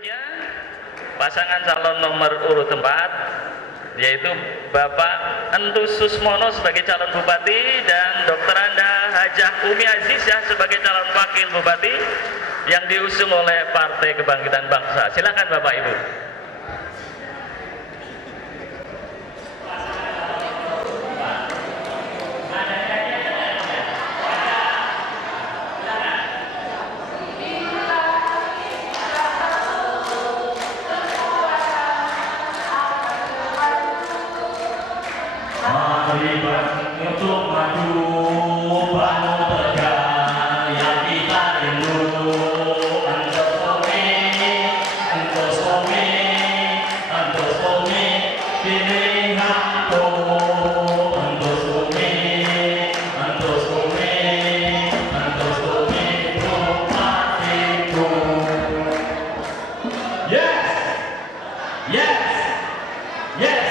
Selanjutnya pasangan calon nomor urut 4 yaitu Bapak Entus Susmono sebagai calon bupati dan Dr. Anda Hajah Umi Azizah sebagai calon wakil bupati yang diusung oleh Partai Kebangkitan Bangsa. Silakan Bapak Ibu. Untuk maju bangun tegak yang kita rindu untuk Sumi pilihan ku untuk Sumi bupatiku. Yes, yes, yes.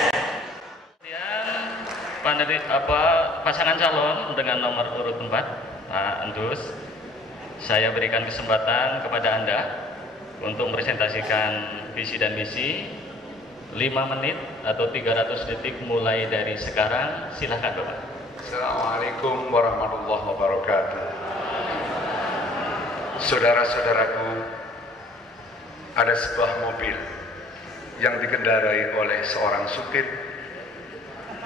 Pasangan calon dengan nomor urut 4 Pak Entus, saya berikan kesempatan kepada Anda untuk presentasikan visi dan misi 5 menit atau 300 detik mulai dari sekarang. Silahkan Bapak. Assalamualaikum warahmatullahi wabarakatuh. Saudara-saudaraku, ada sebuah mobil yang dikendarai oleh seorang supir.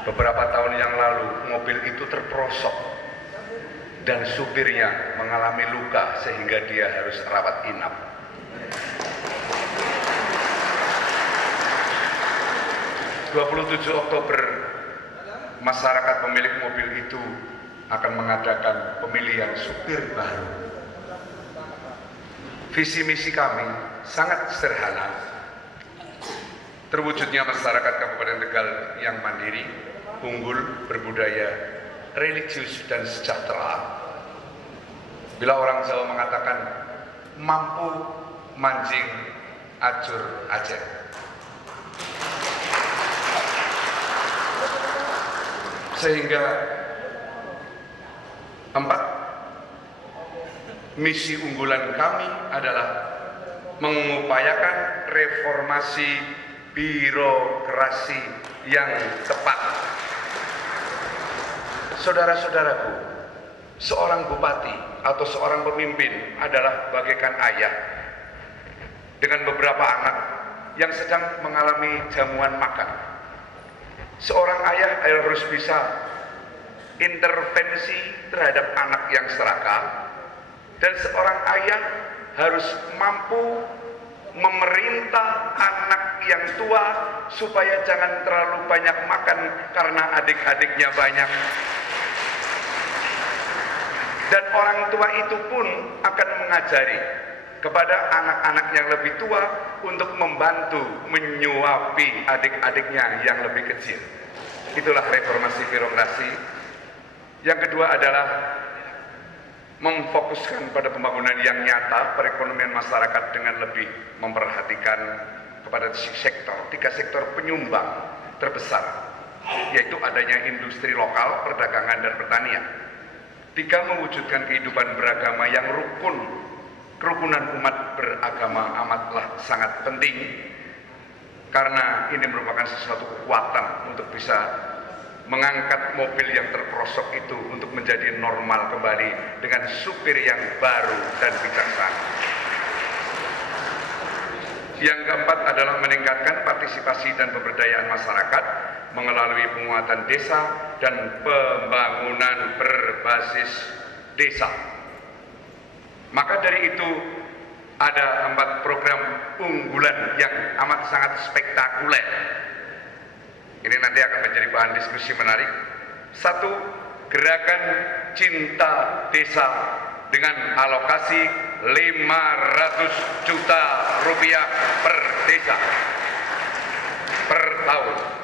Beberapa tahun yang lalu mobil itu terperosok dan supirnya mengalami luka sehingga dia harus rawat inap. (27 Oktober masyarakat pemilik mobil itu akan mengadakan pemilihan supir baru. Visi misi kami sangat sederhana, terwujudnya masyarakat Kabupaten Tegal yang mandiri, unggul, berbudaya, religius, dan sejahtera. Bila orang Jawa mengatakan mampu manjing ajur ajen. Sehingga 4 misi unggulan kami adalah mengupayakan reformasi birokrasi yang tepat. Saudara-saudaraku, seorang bupati atau seorang pemimpin adalah bagaikan ayah dengan beberapa anak yang sedang mengalami jamuan makan. Seorang ayah harus bisa intervensi terhadap anak yang serakah, dan seorang ayah harus mampu memerintah anak yang tua supaya jangan terlalu banyak makan karena adik-adiknya banyak. Dan orang tua itu pun akan mengajari kepada anak-anak yang lebih tua untuk membantu menyuapi adik-adiknya yang lebih kecil. Itulah reformasi birokrasi. Yang kedua adalah memfokuskan pada pembangunan yang nyata perekonomian masyarakat dengan lebih memperhatikan kepada tiga sektor penyumbang terbesar, yaitu adanya industri lokal, perdagangan, dan pertanian. 3, mewujudkan kehidupan beragama yang rukun. Kerukunan umat beragama amatlah sangat penting, karena ini merupakan sesuatu kekuatan untuk bisa mengangkat mobil yang terperosok itu untuk menjadi normal kembali dengan supir yang baru dan bijaksana. Yang keempat adalah meningkatkan partisipasi dan pemberdayaan masyarakat melalui penguatan desa dan pembangunan berbasis desa. Maka dari itu ada 4 program unggulan yang amat sangat spektakuler. Ini nanti akan menjadi bahan diskusi menarik. 1, gerakan cinta desa dengan alokasi 500 juta rupiah per desa per tahun.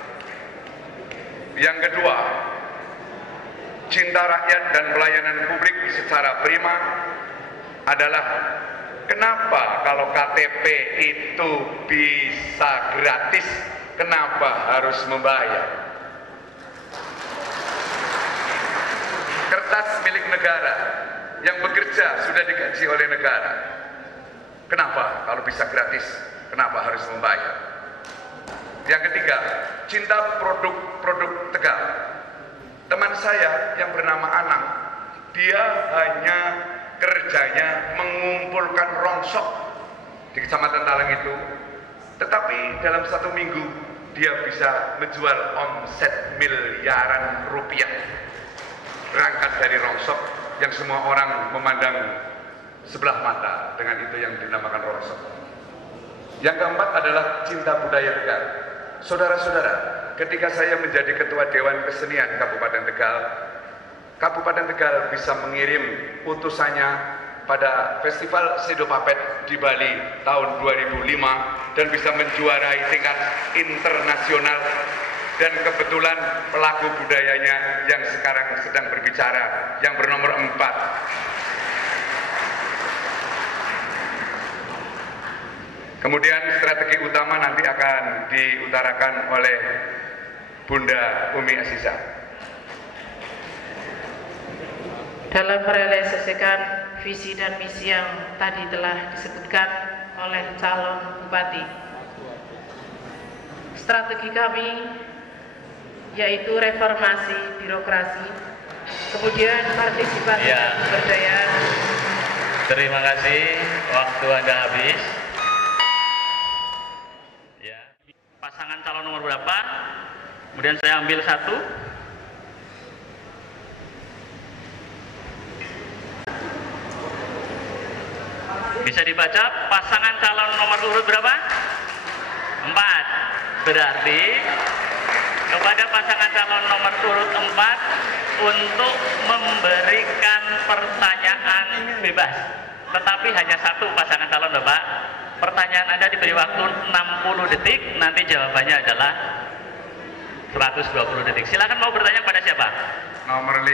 Yang kedua, cinta rakyat dan pelayanan publik secara prima adalah kenapa kalau KTP itu bisa gratis, kenapa harus membayar? Kertas milik negara yang bekerja sudah digaji oleh negara. Kenapa kalau bisa gratis Kenapa harus membayar? Yang ketiga, cinta produk Tegal. Teman saya yang bernama Anang, dia hanya kerjanya mengumpulkan rongsok di Kecamatan Talang itu, tetapi dalam 1 minggu dia bisa menjual omset miliaran rupiah. Berangkat dari rongsok yang semua orang memandang sebelah mata dengan itu yang dinamakan rongsok. Yang keempat adalah cinta budaya Tegal. Saudara-saudara, ketika saya menjadi Ketua Dewan Kesenian Kabupaten Tegal, Kabupaten Tegal bisa mengirim utusannya pada Festival Sedopapet di Bali tahun 2005 dan bisa menjuarai tingkat internasional. Dan kebetulan pelaku budayanya yang sekarang sedang berbicara, yang bernomor 4. Kemudian strategi utama nanti akan diutarakan oleh Bunda Umi Aziza. Dalam merealisasikan visi dan misi yang tadi telah disebutkan oleh calon bupati, strategi kami yaitu reformasi birokrasi, kemudian partisipasi dan pemberdayaan. Terima kasih, waktu Anda habis. Ya. Pasangan calon nomor berapa? Kemudian saya ambil satu. Bisa dibaca pasangan calon nomor urut berapa? 4. Berarti kepada pasangan calon nomor urut 4 untuk memberikan pertanyaan bebas. Tetapi hanya satu pasangan calon, Bapak. Pertanyaan Anda diberi waktu 60 detik, nanti jawabannya adalah 120 detik. Silakan, mau bertanya pada siapa? Nomor 5.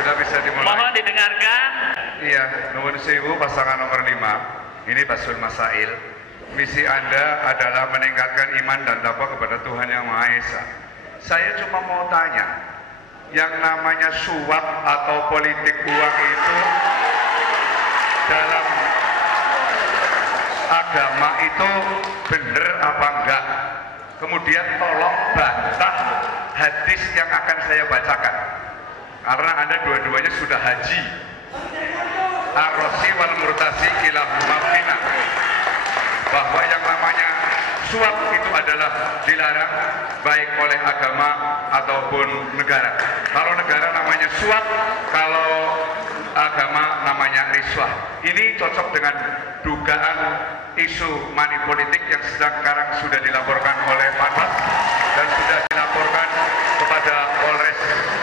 Sudah bisa dimulai. Mohon didengarkan. Iya, nuwun sewu pasangan nomor 5. Ini Basul Masail. Misi Anda adalah meningkatkan iman dan takwa kepada Tuhan Yang Maha Esa. Saya cuma mau tanya, yang namanya suap atau politik uang itu dalam agama itu benar apa enggak? Kemudian tolong bantah hadis yang akan saya bacakan, karena Anda dua-duanya sudah haji. Ar-Rosi wal Murtasi kilahuma fina, bahwa yang namanya suap itu adalah dilarang baik oleh agama ataupun negara. Kalau negara namanya suap, kalau agama namanya riswah. Ini cocok dengan dugaan isu money politik yang sekarang sudah dilaporkan oleh Panwas dan sudah dilaporkan kepada Polres.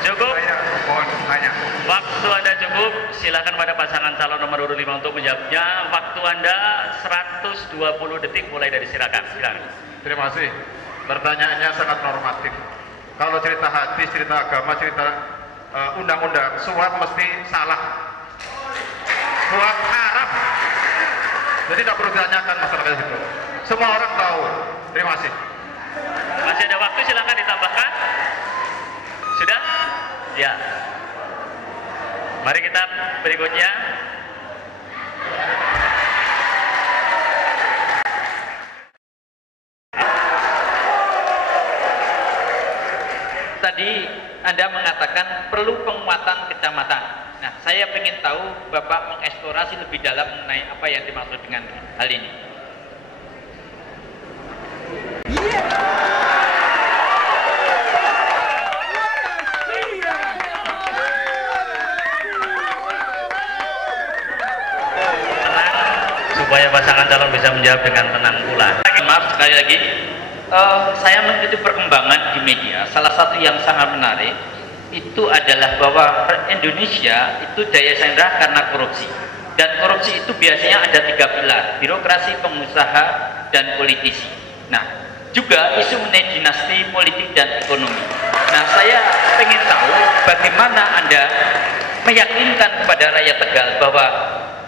Cukup. Saya mohon tanya. Waktu Anda cukup, silakan pada pasangan calon nomor urut 5 untuk menjawabnya. Waktu Anda 120 detik mulai dari silakan. Terima kasih. Pertanyaannya sangat normatif. Kalau cerita hadis, cerita agama, cerita undang-undang, suap mesti salah. Suap haram. Jadi tidak perlu ditanyakan masalah itu. Semua orang tahu. Terima kasih. Masih ada waktu, silakan ditambahkan. Sudah? Ya. Mari kita berikutnya. Tadi Anda mengatakan perlu penguatan kecamatan. Nah, saya ingin tahu Bapak mengeksplorasi lebih dalam mengenai apa yang dimaksud dengan hal ini. Supaya pasangan calon bisa menjawab dengan tenang pula. Maaf sekali lagi, saya mengikuti perkembangan di media. Salah satu yang sangat menarik itu adalah bahwa Indonesia itu daya saing rendah karena korupsi. Dan korupsi itu biasanya ada 3 pilar: birokrasi, pengusaha, dan politisi. Nah, juga isu mengenai dinasti politik dan ekonomi. Nah, saya ingin tahu bagaimana Anda meyakinkan kepada rakyat Tegal bahwa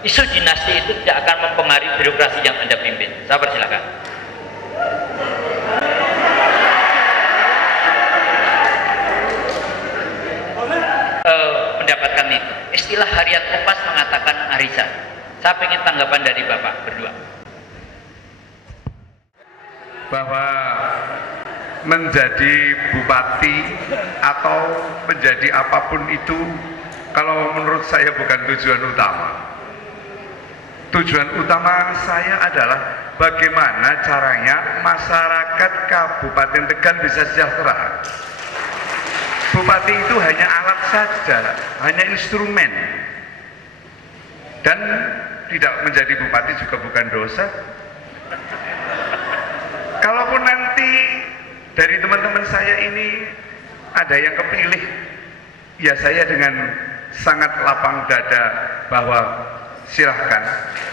isu dinasti itu tidak akan mempengaruhi birokrasi yang Anda pimpin. Saya persilakan. mendapatkan itu. Istilah harian Kompas mengatakan arisan. Saya ingin tanggapan dari Bapak berdua. Bahwa menjadi bupati atau menjadi apapun itu, kalau menurut saya bukan tujuan utama. Tujuan utama saya adalah bagaimana caranya masyarakat Kabupaten Tegal bisa sejahtera. Bupati itu hanya alat saja, hanya instrumen. Dan tidak menjadi bupati juga bukan dosa. Kalaupun nanti dari teman-teman saya ini ada yang kepilih, ya saya dengan sangat lapang dada bahwa silahkan,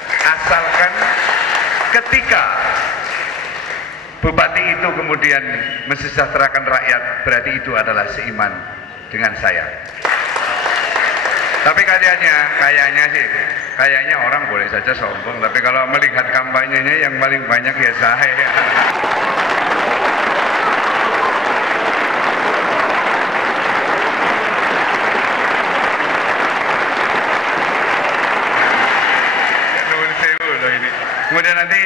asalkan ketika bupati itu kemudian mensejahterakan rakyat, berarti itu adalah seiman dengan saya. Tapi kayaknya orang boleh saja sombong, tapi kalau melihat kampanyenya yang paling banyak ya saya. Kemudian nanti,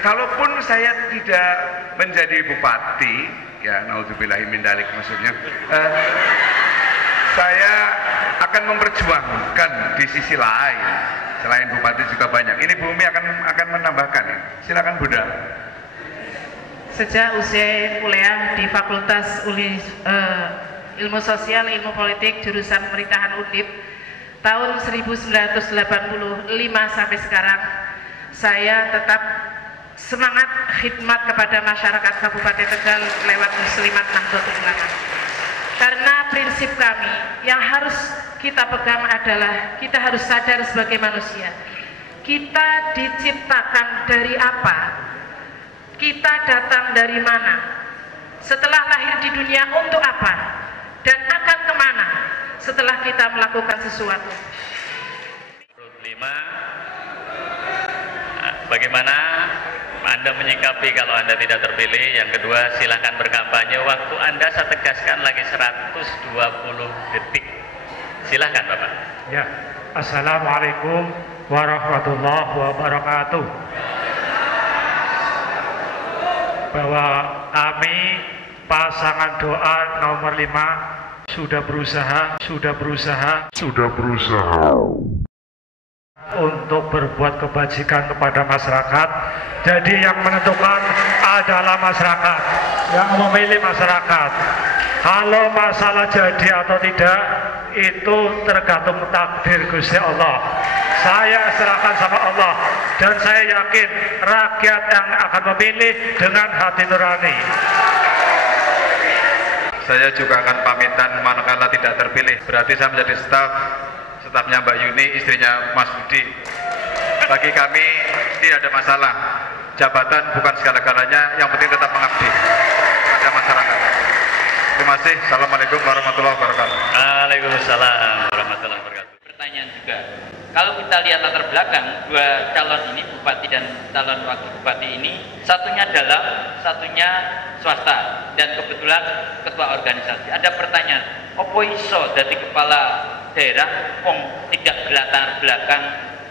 kalaupun saya tidak menjadi bupati, ya naudzubillahi min dzalik maksudnya, saya akan memperjuangkan di sisi lain. Selain bupati juga banyak. Ini Bumi akan menambahkan. Silakan Bunda. Sejak usia kuliah di Fakultas Ilmu Sosial, Ilmu Politik, jurusan Pemerintahan Undip, tahun 1985 sampai sekarang, saya tetap semangat khidmat kepada masyarakat Kabupaten Tegal lewat Muslimat Nahdlatul Ulama. Karena prinsip kami yang harus kita pegang adalah kita harus sadar sebagai manusia. Kita diciptakan dari apa? Kita datang dari mana? Setelah lahir di dunia untuk apa? Dan akan kemana setelah kita melakukan sesuatu? 5. Bagaimana Anda menyikapi kalau Anda tidak terpilih? Yang kedua, silahkan berkampanye. Waktu Anda saya tegaskan lagi 120 detik. Silahkan Bapak. Ya, Assalamualaikum warahmatullahi wabarakatuh. Bahwa kami pasangan doa nomor 5 sudah berusaha untuk berbuat kebajikan kepada masyarakat. Jadi yang menentukan adalah masyarakat, yang memilih masyarakat. Kalau masalah jadi atau tidak itu tergantung takdir Gusti Allah. Saya serahkan sama Allah dan saya yakin rakyat yang akan memilih dengan hati nurani. Saya juga akan pamitan manakala tidak terpilih. Berarti saya menjadi stafnya Mbak Yuni, istrinya Mas Budi. Bagi kami tidak ada masalah. Jabatan bukan segala-galanya, yang penting tetap mengabdi pada masyarakat. Terima kasih. Assalamualaikum warahmatullahi wabarakatuh. Waalaikumsalam warahmatullahi wabarakatuh. Pertanyaan juga, kalau kita lihat latar belakang dua calon ini, bupati dan calon wakil bupati ini, satunya dalam, satunya swasta, dan kebetulan ketua organisasi. Ada pertanyaan, opo iso dari kepala daerah wong tidak berlatar belakang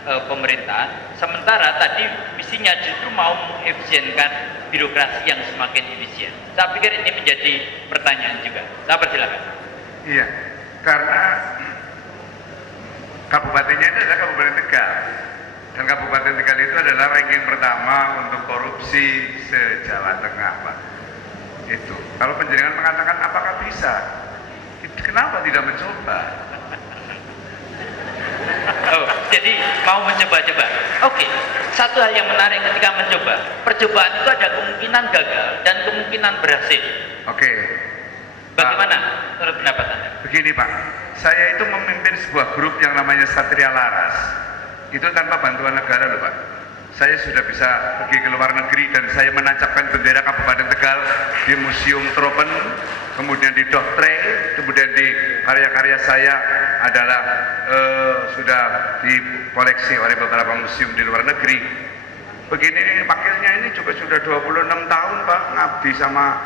pemerintahan, sementara tadi misinya justru mau mengefisienkan birokrasi yang semakin efisien. Saya pikir ini menjadi pertanyaan juga. Saya persilakan. Iya, karena kabupatennya itu adalah Kabupaten Tegal, dan Kabupaten Tegal itu adalah ranking pertama untuk korupsi se-Jawa Tengah, Pak. Itu. Kalau penjaringan mengatakan apakah bisa, kenapa tidak mencoba? Oh, jadi mau mencoba-coba. Oke, satu hal yang menarik ketika mencoba, percobaan itu ada kemungkinan gagal dan kemungkinan berhasil. Oke. Bagaimana menurut pendapat Anda? Begini Pak, saya itu memimpin sebuah grup yang namanya Satria Laras. Itu tanpa bantuan negara loh Pak. Saya sudah bisa pergi ke luar negeri dan saya menancapkan bendera Kabupaten Tegal di Museum Tropen, kemudian di Dotre, kemudian di karya-karya saya adalah sudah dikoleksi oleh beberapa museum di luar negeri. Begini wakilnya ini juga sudah 26 tahun Pak ngabdi sama,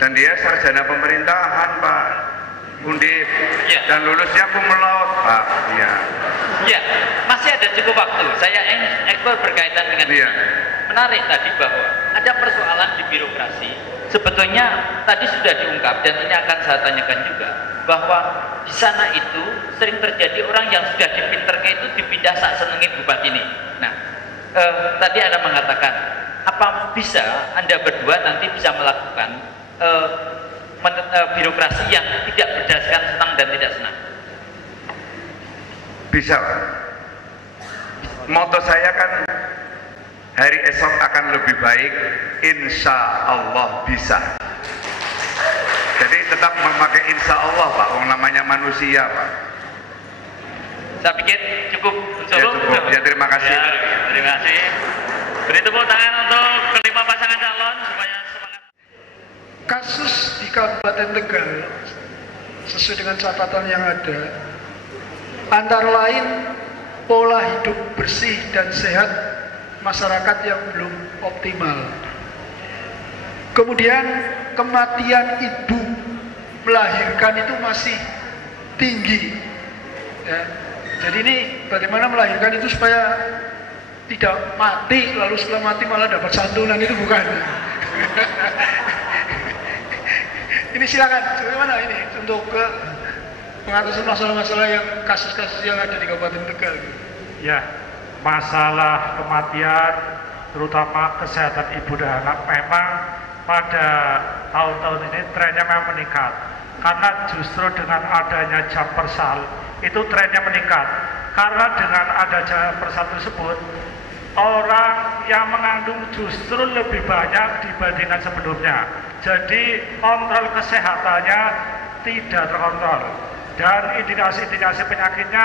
dan dia sarjana pemerintahan Pak. Undip Ya. dan lulusnya cum laude, Pak. Iya. Ya, masih ada cukup waktu. Saya ekspor berkaitan dengan Iya. menarik tadi bahwa ada persoalan di birokrasi. Sebetulnya tadi sudah diungkap dan ini akan saya tanyakan juga bahwa di sana itu sering terjadi orang yang sudah dipinterke itu dipindah sak senengin bupati ini. Nah, tadi Anda mengatakan apa bisa Anda berdua nanti bisa melakukan birokrasi yang tidak berdasarkan senang dan tidak senang? Bisa, Pak. Moto saya kan hari esok akan lebih baik, insya Allah bisa. Jadi tetap memakai insya Allah, Pak. Yang namanya manusia, Pak. Saya pikir cukup. Ya cukup. Ya terima kasih. Ya, terima kasih. Beri tepuk tangan untuk kelima pasangan calon supaya semangat. Kasus di Kabupaten Tegal sesuai dengan catatan yang ada, antara lain pola hidup bersih dan sehat masyarakat yang belum optimal. Kemudian kematian ibu melahirkan itu masih tinggi. Ya. Jadi ini bagaimana melahirkan itu supaya tidak mati lalu setelah mati malah dapat santunan, itu bukan. Ini silakan, bagaimana ini untuk pengatasan masalah-masalah yang kasus-kasus yang ada di Kabupaten Tegal. Ya, masalah kematian, terutama kesehatan ibu dan anak, memang pada tahun-tahun ini trennya memang meningkat. Karena justru dengan adanya jam persal, itu trennya meningkat. Karena dengan ada jam persal tersebut, orang yang mengandung justru lebih banyak dibandingkan sebelumnya. Jadi kontrol kesehatannya tidak terkontrol. Dan indikasi-indikasi penyakitnya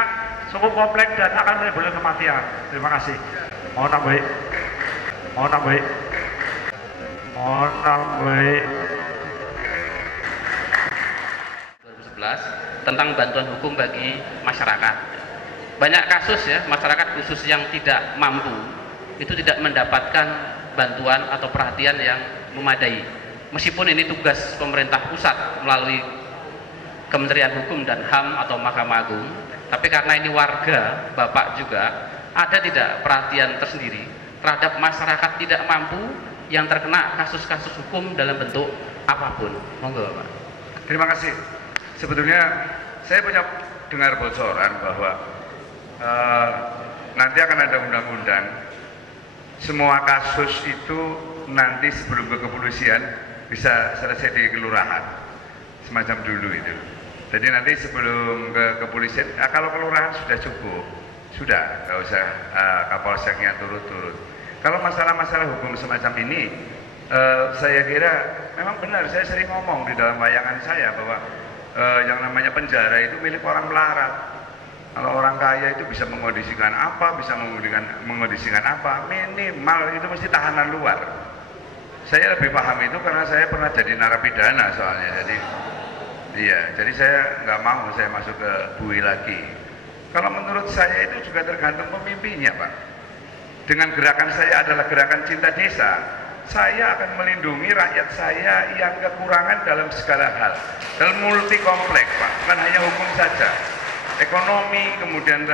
cukup kompleks dan akan menimbulkan kematian. Terima kasih. Mohon baik. Mohon baik. Mohon baik. 2011 tentang bantuan hukum bagi masyarakat. Banyak kasus ya, masyarakat khusus yang tidak mampu itu tidak mendapatkan bantuan atau perhatian yang memadai. Meskipun ini tugas pemerintah pusat melalui Kementerian Hukum dan HAM atau Mahkamah Agung, tapi karena ini warga, Bapak juga, ada tidak perhatian tersendiri terhadap masyarakat tidak mampu yang terkena kasus-kasus hukum dalam bentuk apapun? Monggo, Pak. Terima kasih. Sebetulnya saya punya dengar bocoran bahwa nanti akan ada undang-undang, semua kasus itu nanti sebelum ke kepolisian bisa selesai di kelurahan, semacam dulu itu. Jadi nanti sebelum ke kepolisian, kalau kelurahan sudah cukup, sudah, nggak usah kapolseknya turut-turut. Kalau masalah-masalah hukum semacam ini, saya kira memang benar. Saya sering ngomong di dalam wayangan saya bahwa yang namanya penjara itu milik orang melarat. Kalau orang kaya itu bisa mengondisikan apa, bisa mengondisikan apa, minimal itu mesti tahanan luar. Saya lebih paham itu karena saya pernah jadi narapidana soalnya. Jadi saya nggak mau saya masuk ke bui lagi. Kalau menurut saya itu juga tergantung pemimpinnya, Pak. Dengan gerakan saya adalah gerakan cinta desa, saya akan melindungi rakyat saya yang kekurangan dalam segala hal. Dalam multi kompleks, Pak, bukan hanya hukum saja. Ekonomi, kemudian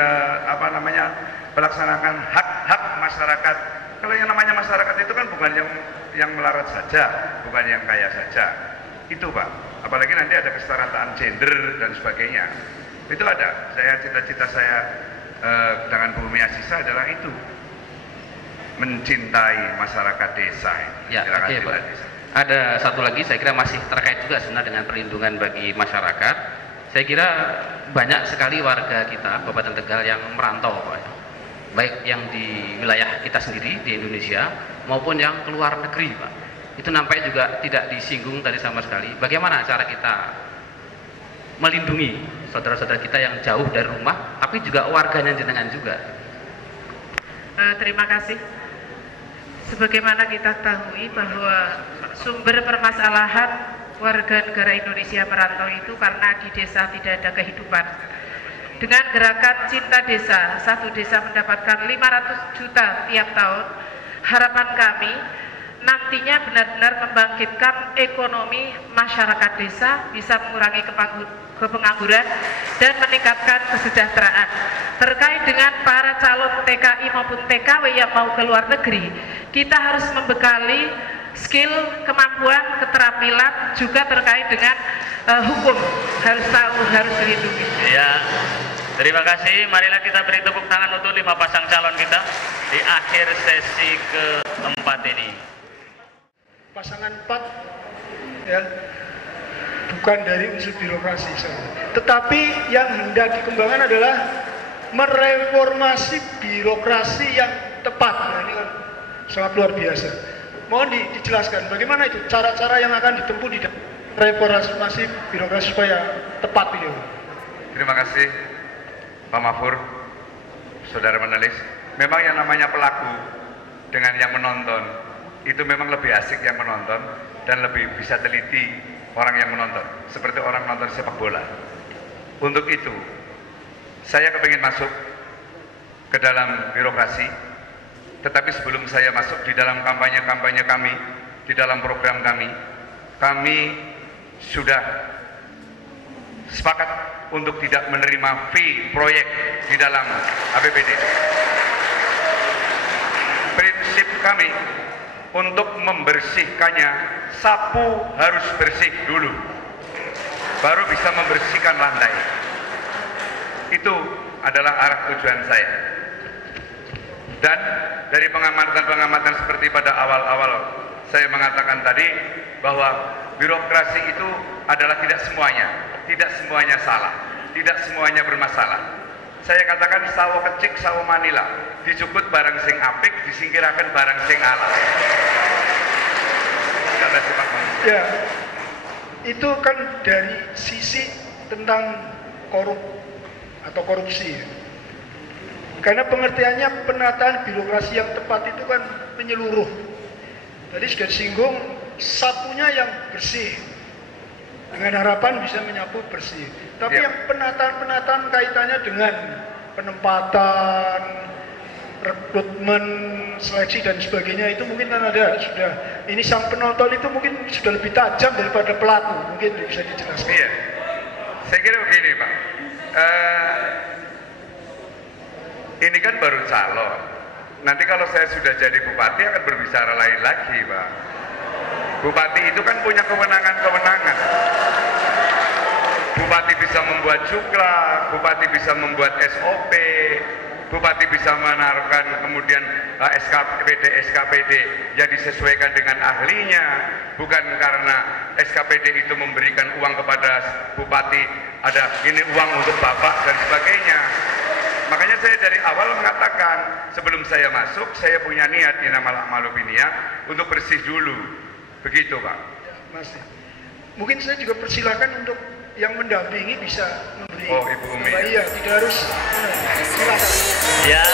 melaksanakan hak-hak masyarakat. Kalau yang namanya masyarakat itu kan bukan yang melarat saja, bukan yang kaya saja. Itu, Pak. Apalagi nanti ada kesetaraan gender dan sebagainya. Itu ada. Cita-cita saya dengan Bumi Asisa adalah itu, mencintai masyarakat desa. Ya, oke, Pak. Ada satu lagi, saya kira masih terkait juga sebenarnya dengan perlindungan bagi masyarakat. Saya kira banyak sekali warga kita Kabupaten Tegal yang merantau, Pak. Baik yang di wilayah kita sendiri di Indonesia maupun yang keluar negeri, Pak. Itu nampaknya juga tidak disinggung tadi sama sekali. Bagaimana cara kita melindungi saudara-saudara kita yang jauh dari rumah, tapi juga warganya jenengan juga? Terima kasih. Sebagaimana kita ketahui bahwa sumber permasalahan warga negara Indonesia merantau itu karena di desa tidak ada kehidupan. Dengan gerakan Cinta Desa, satu desa mendapatkan 500 juta tiap tahun. Harapan kami nantinya benar-benar membangkitkan ekonomi masyarakat desa, bisa mengurangi kepengangguran dan meningkatkan kesejahteraan. Terkait dengan para calon TKI maupun TKW yang mau ke luar negeri, kita harus membekali skill, kemampuan, keterampilan juga terkait dengan hukum, harus tahu, harus dilindungi. Ya, terima kasih. Marilah kita beri tepuk tangan untuk 5 pasang calon kita di akhir sesi keempat ini. Pasangan 4 ya, bukan dari unsur birokrasi, tetapi yang hendak dikembangkan adalah mereformasi birokrasi yang tepat. Nah, ini kan sangat luar biasa. Mohon dijelaskan bagaimana itu cara-cara yang akan ditempuh di reformasi birokrasi supaya tepat ini. Terima kasih Pak Mahfur, saudara panelis. Memang yang namanya pelaku dengan yang menonton itu memang lebih asik yang menonton dan lebih bisa teliti orang yang menonton, seperti orang menonton sepak bola. Untuk itu saya kepingin masuk ke dalam birokrasi, tetapi sebelum saya masuk di dalam kampanye-kampanye kami, di dalam program kami sudah sepakat untuk tidak menerima fee proyek di dalam APBD. Prinsip kami untuk membersihkannya, sapu harus bersih dulu, baru bisa membersihkan lantai. Itu adalah arah tujuan saya. Dan dari pengamatan-pengamatan seperti pada awal-awal saya mengatakan tadi, bahwa birokrasi itu adalah tidak semuanya salah, tidak semuanya bermasalah. Saya katakan sawo kecik sawo manila, dijukut barang sing apik, disingkirakan barang sing ala. Ya, itu kan dari sisi tentang korupsi. Karena pengertiannya penataan birokrasi yang tepat itu kan menyeluruh. Tadi sudah disinggung, sapunya yang bersih, dengan harapan bisa menyapu bersih. Tapi yang penataan kaitannya dengan penempatan, rekrutmen, seleksi dan sebagainya itu mungkin kan ada sudah. Ini sang penonton itu mungkin sudah lebih tajam daripada pelaku, mungkin bisa dijelaskan. Iya, saya kira begini Pak. Ini kan baru calon. Nanti kalau saya sudah jadi bupati akan berbicara lain lagi Pak. Bupati itu kan punya kewenangan-kewenangan. Bupati bisa membuat cukla, bupati bisa membuat SOP, bupati bisa menaruhkan kemudian SKPD yang disesuaikan dengan ahlinya, bukan karena SKPD itu memberikan uang kepada bupati, ada ini uang untuk bapak dan sebagainya. Makanya saya dari awal mengatakan sebelum saya masuk, saya punya niat innamal a'malu binniyat untuk bersih dulu. Begitu Pak. Ya, masih. Mungkin saya juga persilakan untuk yang mendampingi bisa memberi. Oh, Ibu Umi. Iya, tidak harus. Silakan. Ya.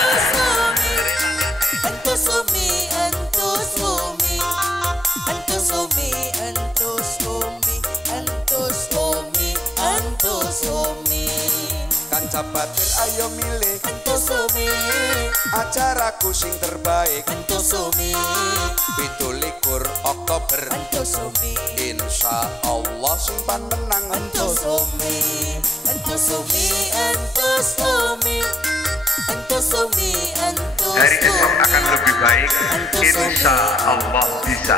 Kanca batir ayo milih Entusumi, acaraku sing terbaik Entusumi, 17 Oktober Entusumi, insya Allah sing panmenang Entusumi, Entusumi, Entusumi, Entusumi, Entusumi. Hari esok akan lebih baik, insya Allah bisa.